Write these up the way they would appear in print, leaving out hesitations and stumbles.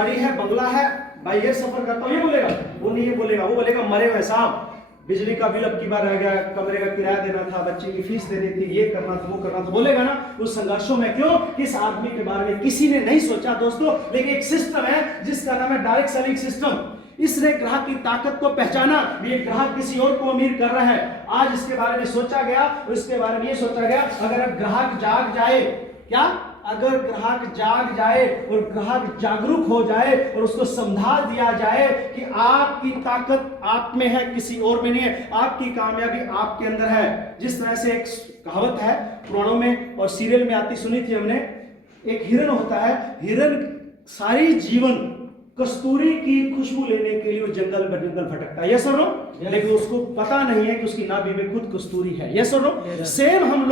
गाड़ी है, बंगला है, बाई एयर सफर करता हूँ, ये बोलेगा? वो नहीं ये बोलेगा, वो बोलेगा मरे हुए साहब, बिजली का बिल अब की बार रह गया, कमरे का किराया देना था, बच्चे की फीस देनी थी, ये करना था, वो करना था, बोलेगा ना। उस संघर्षों में क्यों? किस आदमी के बारे में किसी ने नहीं सोचा दोस्तों, लेकिन एक सिस्टम है जिसका नाम है डायरेक्ट सेलिंग सिस्टम। इसने ग्राहक की ताकत को पहचाना, ये ग्राहक किसी और को अमीर कर रहा है। आज इसके बारे में सोचा गया, इसके बारे में ये सोचा गया, अगर ग्राहक जाग जाए, क्या अगर ग्राहक जाग जाए और ग्राहक जागरूक हो जाए और उसको समझा दिया जाए कि आपकी ताकत आप में है, किसी और में नहीं है, आपकी कामयाबी आपके अंदर है। जिस तरह से एक कहावत है पुराणों में और सीरियल में आती सुनी थी हमने, एक हिरन होता है, हिरन सारी जीवन कस्तूरी की खुशबू लेने के लिए वो जंगल बंगल भटकता है, यस और नो? लेकिन उसको पता नहीं है कि उसकी नाभि में खुद कस्तूरी है, यस और नो? सेम हम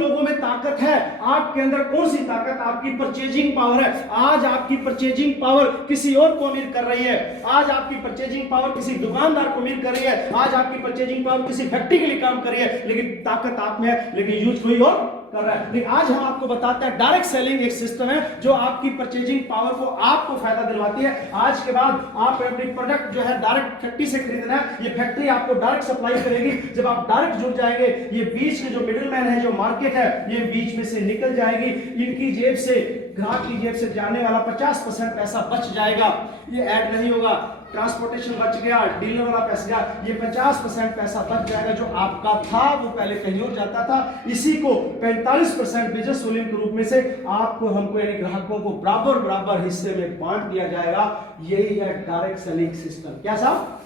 लोगों में ताकत है। आपके अंदर कौन सी ताकत? आपकी परचेजिंग पावर है। आज आपकी परचेजिंग पावर किसी और को अमीर कर रही है, आज आपकी परचेजिंग पावर किसी दुकानदार को अमीर कर रही है, आज आपकी परचेजिंग पावर किसी फैक्ट्री के लिए काम कर रही है, लेकिन ताकत आप में है, लेकिन यूज कोई और कर रहा है। लेकिन आज हम आपको बताते हैं डायरेक्ट सेलिंग एक सिस्टम है जो आपकी परचेजिंग पावर को आपको फायदा दिलवाती है। आज के बाद आप अपनी प्रोडक्ट जो है डायरेक्ट फैक्ट्री से खरीदना है, ये फैक्ट्री आपको डायरेक्ट सप्लाई करेगी। जब आप डायरेक्ट जुड़ जाएंगे, ये बीच के जो मिडिलमैन है, जो मार्केट है, ये बीच में से निकल जाएगी। इनकी जेब से, ग्राहक की जेब से जाने वाला 50% पैसा बच जाएगा। ये ऐड नहीं होगा, ट्रांसपोर्टेशन बच गया, डीलर वाला पैसा गया, ये 50% पैसा बच जाएगा जो आपका था, वो पहले कहीं और जाता था। इसी को 45% बिजनेस वॉल्यूम के रूप में से आपको, हमको यानी ग्राहकों को बराबर बराबर हिस्से में बांट दिया जाएगा। यही है डायरेक्ट सेलिंग सिस्टम। क्या साहब?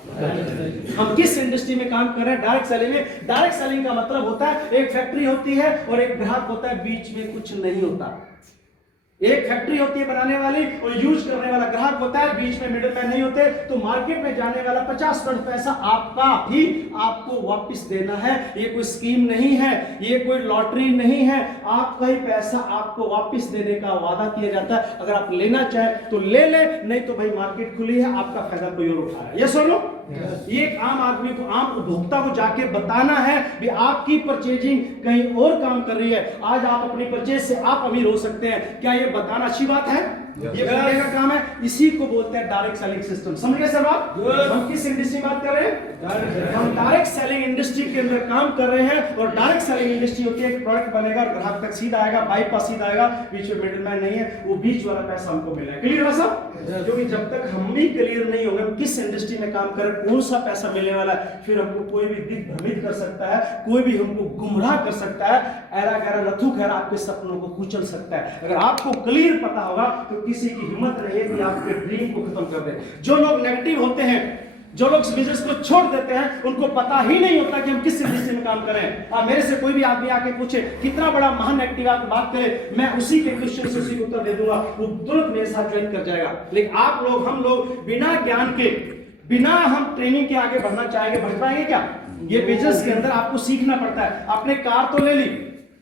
हम किस इंडस्ट्री में काम कर रहे हैं? डायरेक्ट सेलिंग में। डायरेक्ट सेलिंग का मतलब होता है एक फैक्ट्री होती है और एक ग्राहक होता है, बीच में कुछ नहीं होता। एक फैक्ट्री होती है बनाने वाली और यूज करने वाला ग्राहक होता है, बीच में मिडिलमैन नहीं होते। तो मार्केट में जाने वाला 50% पैसा आपका ही आपको वापस देना है। ये कोई स्कीम नहीं है, ये कोई लॉटरी नहीं है, आपका ही पैसा आपको वापस देने का वादा किया जाता है। अगर आप लेना चाहे तो ले ले, नहीं तो भाई मार्केट खुली है, आपका फायदा कोई और उठा रहा है। ये सुनो, ये एक आम आदमी को, आम उपभोक्ता को जाके बताना है कि आपकी परचेजिंग कहीं और काम कर रही है। आज आप अपनी परचेज से आप अमीर हो सकते हैं। क्या ये बताना अच्छी बात है? ये बताने का काम है। इसी को बोलते हैं डायरेक्ट सेलिंग सिस्टम। समझ गए सर आप? हम किस इंडस्ट्री में बात कर रहे हैं? हम डायरेक्ट सेलिंग इंडस्ट्री के अंदर काम कर रहे हैं। और डायरेक्ट सेलिंग इंडस्ट्री होती है, एक प्रोडक्ट बनेगा और ग्राहक तक सीधा आएगा, बाईपास सीधा आएगा, बीच में मिडिलमैन नहीं है, वो बीच वाला पैसा हमको मिल रहा है। क्लियर है सब? क्योंकि जब तक हम भी क्लियर नहीं होंगे किस इंडस्ट्री में काम कर रहे हैं, कौन सा पैसा मिलने वाला है, फिर हमको कोई भी दिग्भ्रमित कर सकता है, कोई भी हमको गुमराह कर सकता है, ऐरा गैरा लथू खैरा आपके सपनों को कुचल सकता है। अगर आपको क्लियर पता होगा तो किसी की हिम्मत नहीं है कि आपके ड्रीम को खत्म कर दे। जो लोग नेगेटिव होते हैं, जो लोग बिजनेस को छोड़ देते हैं, उनको पता ही नहीं होता कि हम किस इंडस्ट्री में काम कर रहे हैं। मेरे से कोई भी आदमी आके पूछे कितना बड़ा महान नेगेटिव आप बात करे, मैं उसी के क्वेश्चन से उसी उत्तर दे दूंगा, वो तुरंत मेरे साथ ज्वाइन कर जाएगा। लेकिन आप लोग, हम लोग बिना ज्ञान के, बिना हम ट्रेनिंग के आगे बढ़ना चाहेंगे, बढ़ पाएंगे क्या? ये बिजनेस के अंदर आपको सीखना पड़ता है। आपने कार तो ले ली,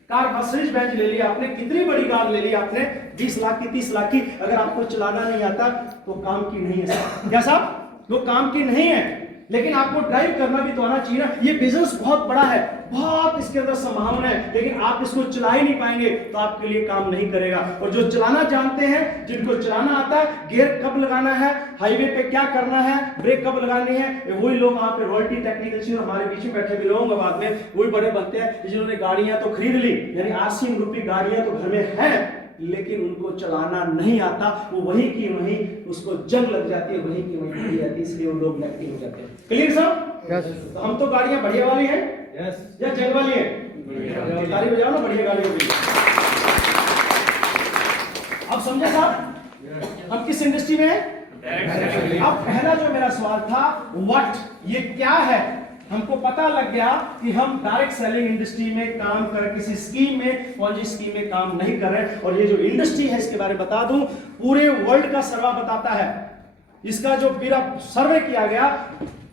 कार मर्सिडीज बेंज ले लिया आपने, कितनी बड़ी कार ले ली आपने, 20 लाख की, 30 लाख की, अगर आपको चलाना नहीं आता तो काम की नहीं है साहब। क्या साहब? वो काम की नहीं है, लेकिन आपको ड्राइव करना भी तो आना चाहिए ना। ये बिजनेस बहुत बड़ा है, बहुत इसके अंदर संभावना है, लेकिन आप इसको चला ही नहीं पाएंगे तो आपके लिए काम नहीं करेगा। और जो चलाना जानते हैं, जिनको चलाना आता है, गियर कब लगाना है, हाईवे पे क्या करना है, ब्रेक कब लगानी है, वही लोग वहां पे रॉयल्टी टेक्निकल और हमारे बीच में बैठे भी लोग बाद में वही बड़े बनते हैं जिन्होंने गाड़ियां तो खरीद ली, यानी 80 रुपये गाड़ियां तो घर में है, लेकिन उनको चलाना नहीं आता। वो वही की वही उसको जंग लग जाती है, वही की वही खड़ी जाती है, इसलिए वो लोग नेगेटिव हो जाते हैं। क्लियर साहब? यस। तो हम तो गाड़ियां बढ़िया वाली हैं, यस, या जंग वाली हैं? ताली बजाओ ना, बढ़िया गाड़ी होगी। अब समझे साहब हम किस इंडस्ट्री में हैं? अब पहला जो मेरा सवाल था, व्हाट, ये क्या है? हमको पता लग गया कि हम डायरेक्ट सेलिंग इंडस्ट्री में काम कर, किसी स्कीम में, पॉलिसी स्कीम में काम नहीं कर रहे। और ये जो इंडस्ट्री है, इसके बारे में बता दूं, पूरे वर्ल्ड का सर्वे बताता है, इसका जो पूरा सर्वे किया गया,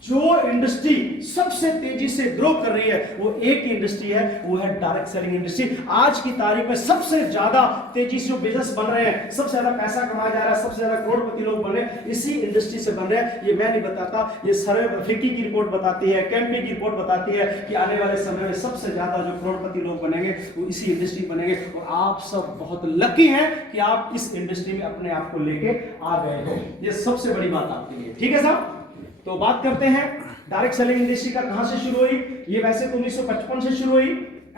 जो इंडस्ट्री सबसे तेजी से ग्रो कर रही है वो एक ही इंडस्ट्री है, वो है डायरेक्ट सेलिंग इंडस्ट्री। आज की तारीख में सबसे ज्यादा तेजी से जो बिजनेस बन रहे हैं, सबसे ज्यादा पैसा कमाया जा रहा है, सबसे ज्यादा करोड़पति लोग बन रहे हैं, इसी इंडस्ट्री से बन रहे हैं। ये मैं नहीं बताता, ये सर्वे फिक्की की रिपोर्ट बताती है, कैंपी की रिपोर्ट बताती है कि आने वाले समय में सबसे ज्यादा जो करोड़पति लोग बनेंगे वो इसी इंडस्ट्री बनेंगे। और आप सब बहुत लकी हैं कि आप इस इंडस्ट्री में अपने आप को लेके आ गए हो। ये सबसे बड़ी बात आपके लिए, ठीक है साहब। तो बात करते हैं डायरेक्ट सेलिंग इंडस्ट्री का कहां से शुरू हुई। ये वैसे तो 1955 से शुरू हुई,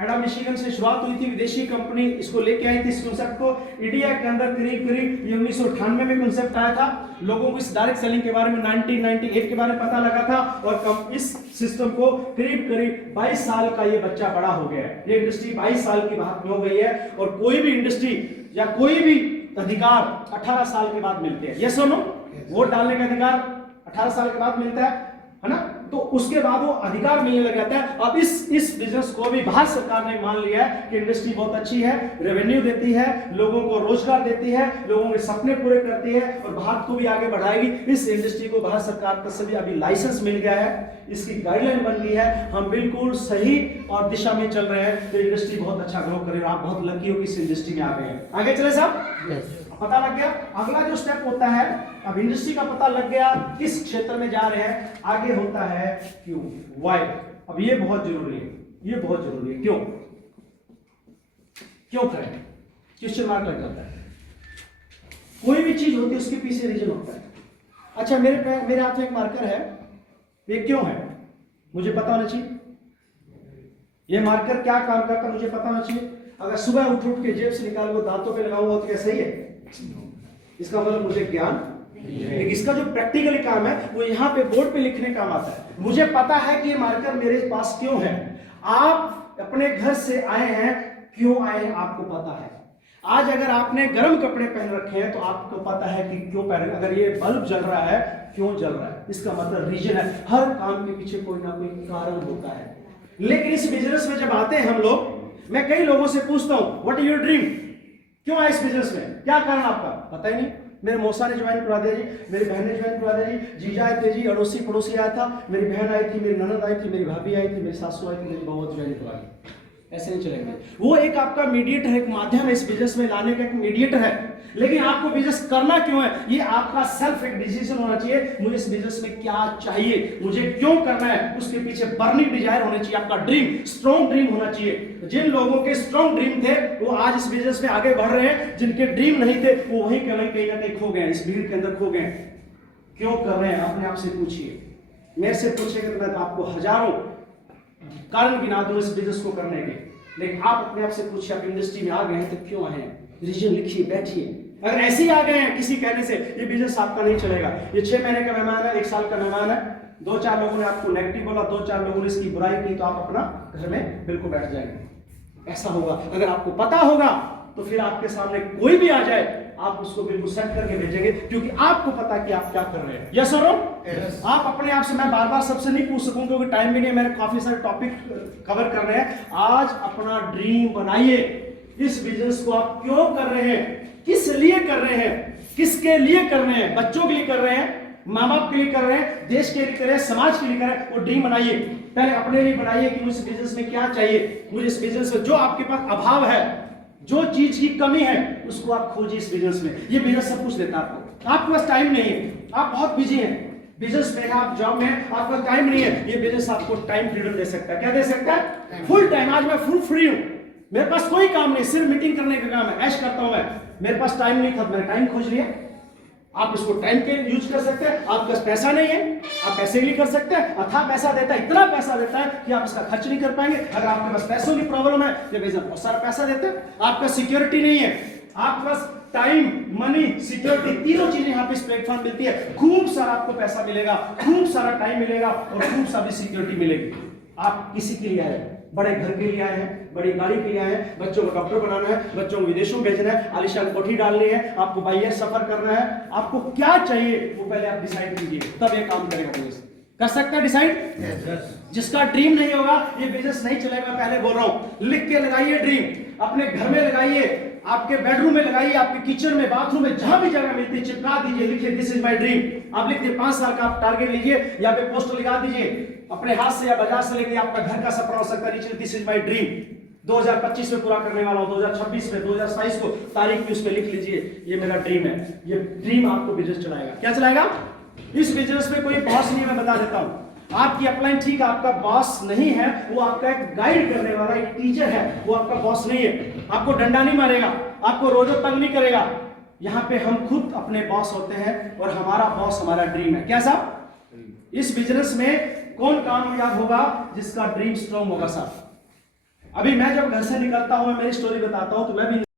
एडम मिशिगन से शुरुआत हुई थी। विदेशी कंपनी इसको लेके आई थी, इस कांसेप्ट को इंडिया के अंदर करीब करीब ये 1998 में कांसेप्ट आया था। लोगों को इस डायरेक्ट सेलिंग के बारे में 1998 के बारे में पता लगा था और इस सिस्टम को करीब करीब 22 साल का ये बच्चा बड़ा हो गया है। ये इंडस्ट्री 22 साल की बात में हो गई है और कोई भी इंडस्ट्री या कोई भी अधिकार 18 साल के बाद मिलते हैं। ये सुनो, वोट डालने का अधिकार 18 साल के बाद मिलता है ना, तो उसके बाद वो अधिकार मिलने लग जाता है। अब इस बिजनेस को भी भारत सरकार ने मान लिया है कि इंडस्ट्री बहुत अच्छी है, रेवेन्यू देती है, लोगों को रोजगार देती है, लोगों के सपने पूरे करती है और भारत को भी आगे बढ़ाएगी। इस इंडस्ट्री को भारत सरकार का सभी अभी लाइसेंस मिल गया है, इसकी गाइडलाइन बन गई है, हम बिल्कुल सही और दिशा में चल रहे हैं। तो इंडस्ट्री बहुत अच्छा ग्रो करे, आप बहुत लकी हो कि इस इंडस्ट्री में आ गए हैं। आगे चले साहब, पता लग गया। अगला जो स्टेप होता है, अब इंडस्ट्री का पता लग गया, किस क्षेत्र में जा रहे हैं, आगे होता है क्यों, व्हाई। अब ये बहुत जरूरी है, ये बहुत जरूरी है। क्यों क्यों करें, क्वेश्चन मार्क लग जाता है। कोई भी चीज होती है उसके पीछे रीजन होता है। अच्छा, मेरे हाथ में एक मार्कर है, ये क्यों है मुझे पता होना चाहिए। ये मार्कर क्या काम करता है मुझे पता होना चाहिए। अगर सुबह उठ के जेब से निकाल को दांतों पे लगाऊंगा तो क्या सही है? इसका मतलब मुझे ज्ञान, लेकिन इसका जो प्रैक्टिकली काम है वो यहाँ पे बोर्ड पे लिखने काम आता है। मुझे पता है कि ये मार्कर मेरे पास क्यों है। आप अपने घर से आए हैं, क्यों आए हैं आपको पता है। आज अगर आपने गर्म कपड़े पहन रखे हैं तो आपको पता है कि क्यों पहन। अगर ये बल्ब जल रहा है, क्यों जल रहा है, इसका मतलब रीजन है। हर काम के पीछे कोई ना कोई कारण होता है। लेकिन इस बिजनेस में जब आते हैं हम लोग, मैं कई लोगों से पूछता हूं व्हाट इज योर ड्रीम, क्यों आए इस बिजनेस में, क्या कारण आपका, पता ही नहीं। मेरे मौसा ने ज्वाइन करवा दिया जी, मेरी बहन ने ज्वाइन करवा दिया जी, जीजा आए थे जी, अड़ोसी पड़ोसी आया था, मेरी बहन आई थी, मेरी ननद आई थी, मेरी भाभी आई थी, मेरी सासू आई थी, मेरी बहू ज्वाइन करवा दी। ऐसे नहीं चलेंगे। वो एक आपका मीडिएटर है, एक माध्यम है इस बिजनेस में लाने का, एक मीडिएटर है। लेकिन आपको बिजनेस करना क्यों है, ये आपका सेल्फ एक डिसीजन होना चाहिए। मुझे इस बिजनेस में क्या चाहिए, मुझे क्यों करना है, उसके पीछे बर्निंग डिजायर होनी चाहिए। आपका ड्रीम, स्ट्रॉन्ग ड्रीम होना चाहिए। जिन लोगों के स्ट्रॉन्ग ड्रीम थे वो आज इस बिजनेस में आगे बढ़ रहे हैं, जिनके ड्रीम नहीं थे वो वहीं के वहीं कहीं ना कहीं खो गए, इस भीड़ के अंदर खो गए। क्यों कर रहे हैं अपने आप से पूछिए। मेरे से पूछेंगे तो मैं आपको हजारों कारण गिना दूं इस बिजनेस को करने के, लेकिन आप अपने आप से पूछिए, आप इंडस्ट्री में आ गए हैं तो क्यों आए हैं, रीजन लिखिए, बैठिए। अगर ऐसे ही आ गए हैं किसी कहने से, ये बिजनेस आपका नहीं चलेगा। ये 6 महीने का मेहमान है, 1 साल का मेहमान है, 2-4 लोगों ने आपको नेगेटिव बोला, 2-4 लोगों ने इसकी बुराई की, तो आप अपना घर में बिल्कुल बैठ जाएंगे। ऐसा होगा। अगर आपको पता होगा तो फिर आपके सामने कोई भी आ जाए आप उसको बिल्कुल सेट करके भेजेंगे, क्योंकि आपको पता है कि आप क्या कर रहे हैं। यस और नो? आप अपने आप से, मैं बार बार सबसे नहीं पूछ सकूं क्योंकि टाइम भी नहीं, मैंने काफी सारे टॉपिक कवर कर रहे हैं। आज अपना ड्रीम बनाइए। इस बिजनेस को आप क्यों कर रहे हैं, किस लिए कर रहे हैं, किसके लिए कर रहे हैं, बच्चों के लिए कर रहे हैं, माँ बाप के लिए कर रहे हैं, देश के लिए कर रहे हैं, समाज के लिए कर रहे हैं, वो ड्रीम बनाइए। पहले अपने लिए बनाइए कि मुझे इस बिजनेस में क्या चाहिए, मुझे इस बिजनेस में जो आपके पास अभाव है, जो चीज की कमी है, उसको आप खोजिए इस बिजनेस में। ये बिजनेस सब कुछ देता है आपको। आपके पास टाइम नहीं है, आप बहुत बिजी हैं, बिजनेस में आप जॉब में, आपका टाइम नहीं है। ये बिजनेस आपको टाइम फ्रीडम दे सकता है। क्या दे सकता है? Full time. आज मैं फुल फ्री हूं, मेरे पास कोई काम नहीं, सिर्फ मीटिंग करने का काम है, ऐश करता हूं मैं। मेरे पास टाइम नहीं था, मैंने टाइम खोज लिया। आप इसको टाइम के यूज कर सकते हैं। आपके पास पैसा नहीं है, आप पैसे के लिए कर सकते हैं। अथाह पैसा देता है, इतना पैसा देता है कि आप इसका खर्च नहीं कर पाएंगे। अगर आपके पास पैसों की प्रॉब्लम है तो बिजनेस बहुत सारा पैसा देता है। आपका सिक्योरिटी नहीं है, आपके पास टाइम, मनी, सिक्योरिटी, तीनों चीजें यहाँ पे इस प्लेटफॉर्म मिलती है। खूब सारा आपको पैसा मिलेगा, खूब सारा टाइम मिलेगा और खूब सारी सिक्योरिटी मिलेगी। आप किसी के लिए आए हैं, बड़े घर के लिए आए हैं, बड़ी गाड़ी के लिए आए हैं, बच्चों को डॉक्टर बनाना है, बच्चों को विदेशों में भेजना है, आलीशान कोठी डालनी है, आपको बाई एयर सफर करना है, आपको क्या चाहिए वो पहले आप डिसाइड कीजिए, तब ये काम करेगा बिजनेस। कर सकता है डिसाइड? जिसका ड्रीम नहीं होगा ये बिजनेस नहीं चलेगा। मैं पहले बोल रहा हूं, लिख के लगाइए ड्रीम, अपने घर में लगाइए, आपके बेडरूम में लगाइए, आपके किचन में, बाथरूम में, जहां भी जगह मिलती है चिपका दीजिए, लिखिए दिस इज माय ड्रीम। आप लिख दिए 5 साल का आप टारगेट लीजिए, यहाँ पे पोस्टर लगा दीजिए अपने हाथ से या बाजार से लेके आपका घर का सपना हो सकता है, नीचे दिस इज माय ड्रीम 2025 में पूरा करने वाला हूं, 2026 में, 2027 को तारीख भी उसमें लिख लीजिए, ये मेरा ड्रीम है। ये ड्रीम आपको बिजनेस चलाएगा। क्या चलाएगा? इस बिजनेस में कोई बॉस नहीं है, मैं बता देता हूं। आपकी अपलाइन ठीक है, आपका बॉस नहीं है, वो आपका एक गाइड करने वाला एक टीचर है, वो आपका बॉस नहीं है। आपको डंडा नहीं मारेगा, आपको रोजो तंग नहीं करेगा। यहाँ पे हम खुद अपने बॉस होते हैं और हमारा बॉस हमारा ड्रीम है। क्या साहब? इस बिजनेस में कौन कामयाब होगा? जिसका ड्रीम स्ट्रॉन्ग होगा साहब। अभी मैं जब घर से निकलता हूं, मैं मेरी स्टोरी बताता हूं, तो मैं भी